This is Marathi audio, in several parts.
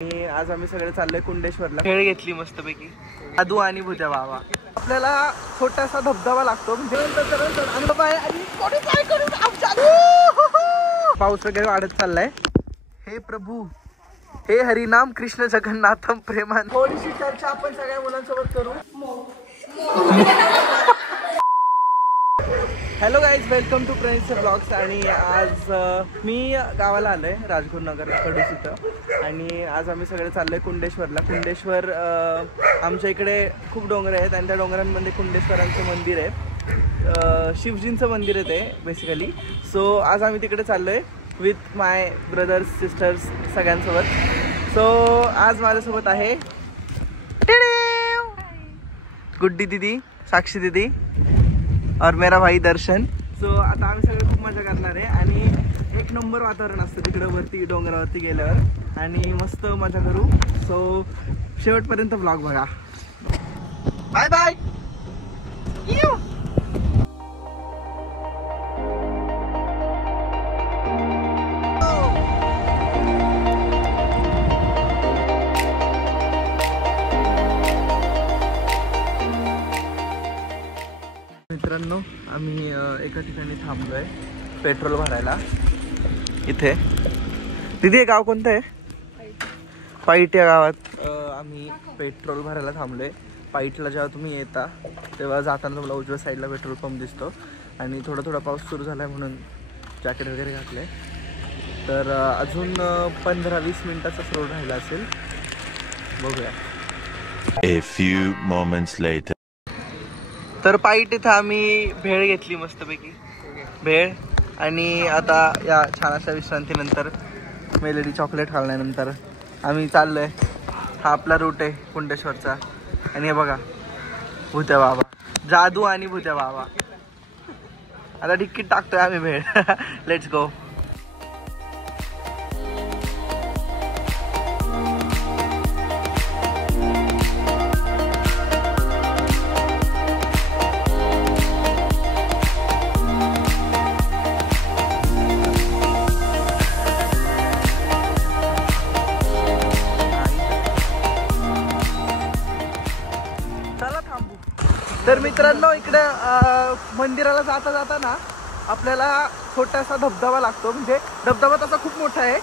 आज आम्ही सगळे चाललोय कुंडेश्वरला. खेळ घेतली मस्तपैकी आदू आणि भुत्या बाबा. आपल्याला छोटासा धबधबा लागतो पाऊस वगैरे वाढत चाललाय. हे प्रभू हे हरिनाम कृष्ण जगन्नाथम प्रेमान. थोडीशी चर्चा आपण सगळ्या मुलांसोबत करू. Hello guys, welcome to Prince blogs. आणि आज मी गावाला आलोय राजगुरुनगर कडूस इथं. आणि आज आम्ही सगळे चाललोय कुंडेश्वरला. कुंडेश्वर आमच्या इकडे खूप डोंगर आहेत आणि त्या डोंगरांमध्ये कुंडेश्वरांचं मंदिर आहे. शिवजींचं मंदिर आहे ते बेसिकली. सो आज आम्ही तिकडे चाललोय विथ माय ब्रदर्स सिस्टर्स सगळ्यांसोबत. सो आज माझ्यासोबत आहे गुड्डी दीदी, साक्षी दीदी और मेरा भाई दर्शन. सो आता आम्ही सगळे खूप मजा करणार आहे आणि एक नंबर वातावरण असतं तिकडं वरती डोंगरावरती गेल्यावर आणि मस्त मजा करू. सो शेवटपर्यंत व्लॉग बघा. Bye bye. मित्रांनो, आम्ही एका ठिकाणी थांबलोय पेट्रोल भरायला. इथे दीदी हे गाव कोणतं आहे? पाईट या गावात आम्ही पेट्रोल भरायला थांबलोय. पाईटला जेव्हा तुम्ही येता तेव्हा जाताना तुम्हाला उजव्या साईडला पेट्रोल पंप दिसतो. आणि थोडा थोडा पाऊस सुरू झाला आहे म्हणून जॅकेट वगैरे घातलं आहे. तर अजून 15-20 मिनिटाचा रोड राहिला असेल, बघूया. A few moments later. तर पाईट इथं आम्ही भेळ घेतली मस्तपैकी भेळ. आणि आता या छान अशा विश्रांतीनंतर मेलडी चॉकलेट खाल्ल्यानंतर आम्ही चाललोय. हा आपला रूट आहे कुंडेश्वरचा. आणि हे बघा भुत्या बाबा, जादू आणि भुत्या बाबा. आता तिकीट टाकतोय आम्ही भेळ. Let's go. तर मित्रांनो, इकडे मंदिराला जाता जाताना आपल्याला छोटासा धबधबा लागतो. म्हणजे धबधबा तसा खूप मोठा आहे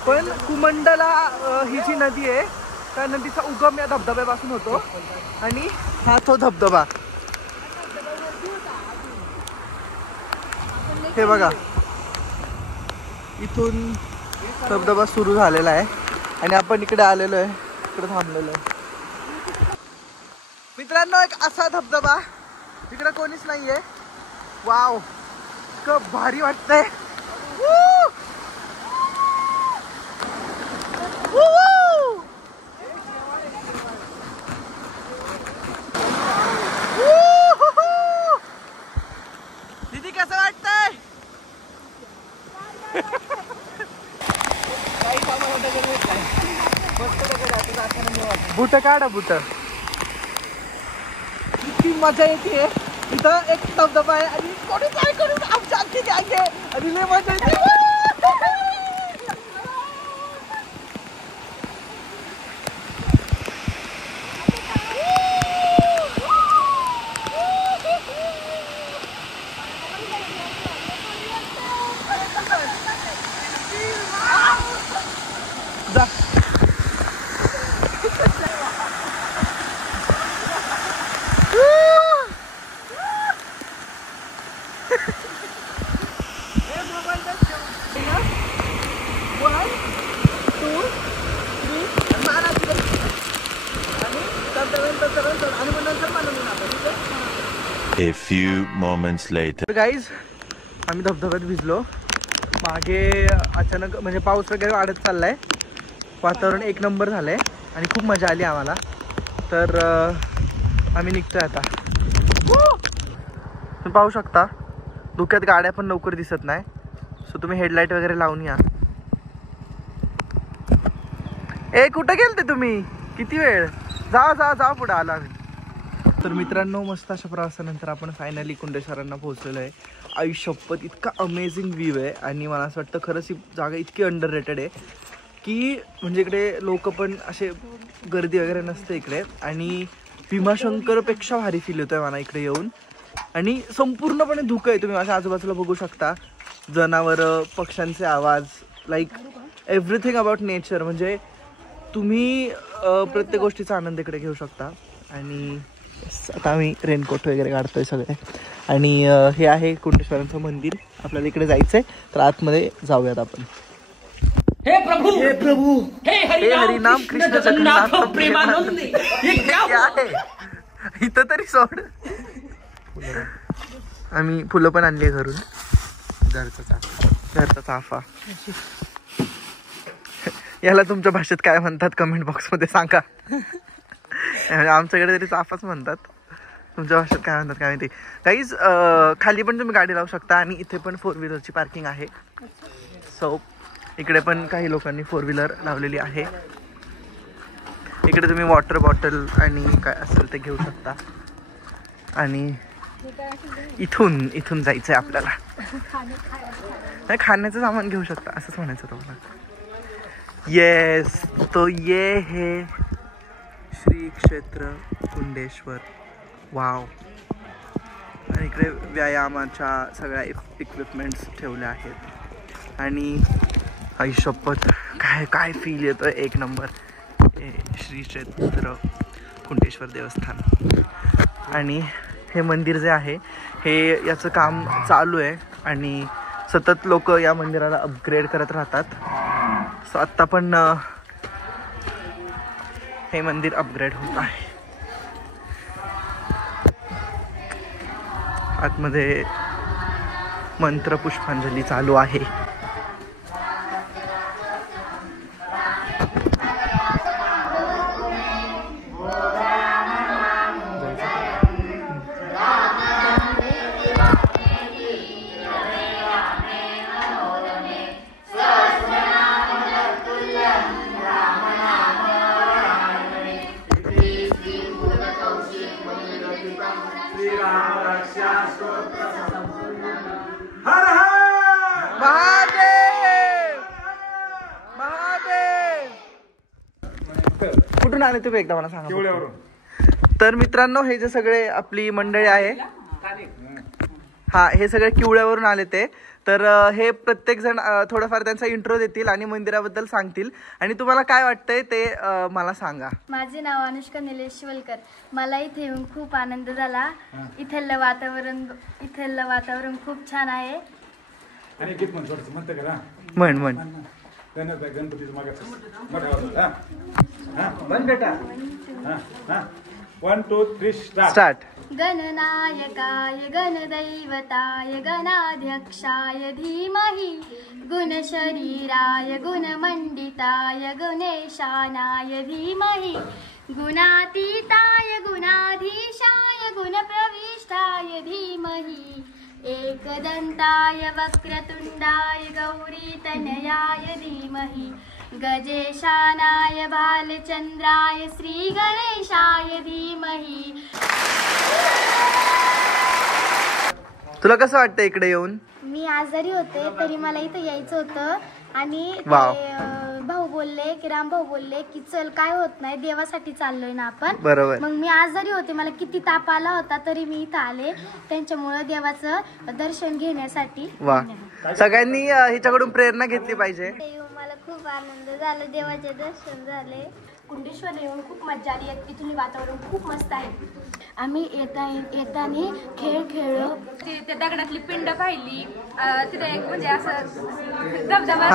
पण कुमंडला ही जी नदी आहे त्या नदीचा उगम या धबधब्यापासून होतो. आणि हा तो धबधबा हे बघा, इथून धबधबा सुरू झालेला आहे आणि आपण इकडे आलेलो आहे, इकडे थांबलेलो आहे. मित्रांनो, एक असा धबधबा तिकडे कोणीच नाहीये. वाव, इतकं भारी वाटतंय. दीदी कसं वाटतंय? बुट काढा, बुट. इतकी मजा येते. इथं एक धबधबा आहे आणि कोणी काय करून आमच्या आखी गँग आहे आणि लय मजा येते. A few moments later. Guys, आम्ही धबधब्यात भिजलो. मागे अचानक म्हणजे पाऊस वगैरे वाढत चाललाय. वातावरण एक नंबर झालंय आणि खूप मजा आली आम्हाला. तर आम्ही निघतोय आता. तुम्ही पाहू शकता धुक्यात गाड्या पण लवकर दिसत नाही. सो तुम्ही हेडलाईट वगैरे लावून या. ए, कुठं गेलते तुम्ही? किती वेळ? जा जा जा, पुढे आला आम्ही. तर मित्रांनो, मस्त अशा प्रवासानंतर आपण फायनली कुंडेश्वरांना पोहोचलेलो आहे. आई शपथ, इतका अमेझिंग व्ह्यू आहे आणि मला असं वाटतं खरंच ही जागा इतकी अंडररेटेड आहे. की म्हणजे इकडे लोक पण असे गर्दी वगैरे नसते इकडे आणि भीमाशंकरपेक्षा भारी फील होतोय मला इकडे येऊन. आणि संपूर्णपणे धुकं आहे, तुम्ही माझ्या आजूबाजूला बघू शकता. जनावरं, पक्ष्यांचे आवाज, लाईक एव्हरीथिंग अबाउट नेचर. म्हणजे तुम्ही प्रत्येक गोष्टीचा आनंद इकडे घेऊ शकता. आणि आता आम्ही रेनकोट वगैरे काढतोय सगळे. आणि हे आहे कुंडेश्वरांचं मंदिर. आपल्याला इकडे जायचंय तर आतमध्ये जाऊयात आपण. हे प्रभु, हे प्रभु, हे हरिनाम कृष्ण जगन्नाथ प्रेमानंद. ये क्या आहे इथं तरी सोड. आम्ही फुलं पण आणली घरून. घरचा चाफा. याला तुमच्या भाषेत काय म्हणतात कमेंट बॉक्स मध्ये सांगा. आमच्याकडे तरी चाफाच म्हणतात, तुमच्या भाषेत काय म्हणतात काय माहिती. काहीच खाली पण तुम्ही गाडी लावू शकता आणि इथे पण 4 व्हीलरची पार्किंग आहे. सो इकडे पण काही लोकांनी 4 व्हीलर लावलेली आहे. इकडे तुम्ही वॉटर बॉटल आणि काय असेल ते घेऊ शकता. आणि इथून जायचंय आपल्याला. नाही, खाण्याचं सामान घेऊ शकता असंच म्हणायचं तुम्हाला. येस, तो ये हे श्री क्षेत्र कुंडेश्वर. वाव. आणि इकडे व्यायामाच्या सगळ्या इक्विपमेंट्स ठेवल्या आहेत. आणि आई शपथ काय काय फील येतोय, एक नंबर. श्री क्षेत्र कुंडेश्वर देवस्थान. आणि हे मंदिर जे आहे हे याचं काम चालू आहे आणि सतत लोक या मंदिराला अपग्रेड करत राहतात. सो आत्ता पण हे मंदिर अपग्रेड होत आहे. आतमध्ये मंत्र पुष्पांजली चालू आहे. कुठून आले तुम्ही एकदा मला सांगा. तर मित्रांनो, हे जे सगळे आपली मंडळी आहे, हा हे सगळे किवळ्यावरून आले ते. तर हे प्रत्येक जण थोडंफार त्यांचा इंट्रो देतील आणि मंदिराबद्दल सांगतील. आणि तुम्हाला काय वाटतंय ते मला सांगा. माझे नाव अनुष्का निलेश वलकर. मला इथे येऊन खूप आनंद झाला. इथलं वातावरण खूप छान आहे. म्हण One, two, three, स्टार्ट. गणनायकाय गणदैवताय गणाध्यक्षाय धीमहि गुणशरीराय गुणमंडिताय गुणेशानाय धीमहि गुणातीताय गुणाधीशाय गुणप्रविष्टाय धीमहि एकदन्ताय वक्रतुण्डाय गौरीतनयाय धीमहि गजेशानाय बालचंद्राय श्री गणेशाय धीमहि. तुला कसं वाटतं इकडे येऊन? मी आजारी होते तरी मला इथं यायचं होतं आणि भाऊ बोलले की राम भाऊ बोलले की चल काय होत नाही, देवासाठी चाललोय ना आपण. बरोबर. मग मी आजारी होते, मला किती ताप आला होता तरी मी इथं आले त्यांच्यामुळे देवाचं दर्शन घेण्यासाठी. वा, सगळ्यांनी हिच्याकडून प्रेरणा घेतली पाहिजे. मला खूप आनंद झाला, देवाचे दर्शन झाले. कुंडेश्वर येऊन खूप मजा आली. इथून वातावरण खूप मस्त आहे. आम्ही येताना खेळ खेळलो. त्या दगडातली पिंड पाहिली. तिथे एक म्हणजे असं धबधबा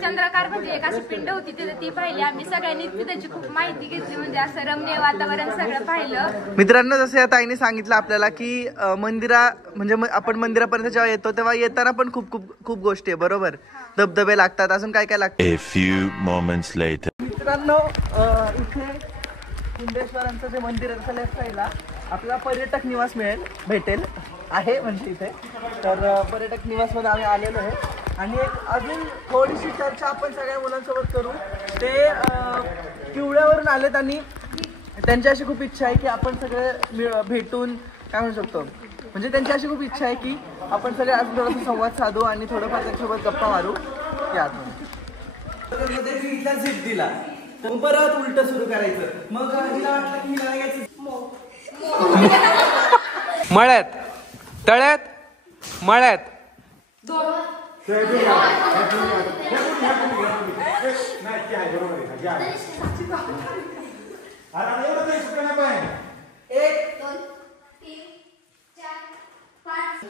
चंद्रकार म्हणजे एक अशी पिंड होती तिथे, ती पाहिली आम्ही सगळ्यांनी. त्याची खूप माहिती घेतली. म्हणजे असं रम्य वातावरण सगळं पाहिलं. मित्रांनो, जसं या ताईने सांगितलं आपल्याला की म्हणजे आपण मंदिरापर्यंत जेव्हा येतो तेव्हा येताना पण खूप खूप खूप गोष्टी आहे. बरोबर, धबधबे लागतात, अजून काय काय लागतं. A few moments later. मित्रांनो, इथे कुंडेश्वरांचं जे मंदिर आहे लेफ्ट साईडला आपल्याला पर्यटक निवास भेटेल आहे म्हणजे इथे. तर पर्यटक निवासमध्ये आम्ही आलेलो आहे आणि एक अजून थोडीशी चर्चा आपण सगळ्या मुलांसोबत करू. ते किवळ्यावरून आलेत आणि त्यांची अशी खूप इच्छा आहे की आपण सगळे भेटून काय म्हणू शकतो, म्हणजे त्यांची अशी खूप इच्छा आहे की आपण सगळे अजून थोडासा संवाद साधू आणि थोडंफार त्यांच्यासोबत गप्पा मारू. या मध्ये हिला झेप दिला. मग परत उलट सुरू करायचं. मग हिला वाटलं की हिला घ्यायचं मळ्यात, तळ्यात, मळ्यात.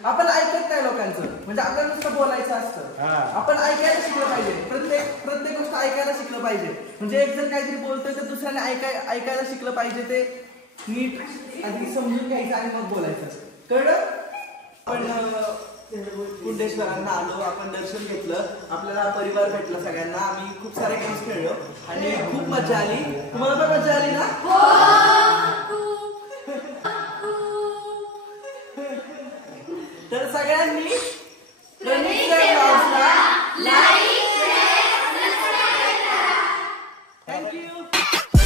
आपण ऐकत नाही लोकांचं, म्हणजे आपल्याला नुसतं बोलायचं असतं. आपण ऐकायला शिकलं पाहिजे. प्रत्येक गोष्ट ऐकायला शिकलं पाहिजे. म्हणजे एक जण काहीतरी बोलतोय तर दुसऱ्याने ऐकायला शिकलं पाहिजे. ते नीट आधी समजून घ्यायचं आणि मग बोलायचं. कळलं? आपण कुंडेश्वरांना आलो, आपण दर्शन घेतलं, आपल्याला परिवार भेटला सगळ्यांना. आम्ही खूप सारे गेम्स खेळलो आणि खूप मजा आली. तुम्हाला पण मजा आली ना? तर सगळ्यांनी थँक्यू.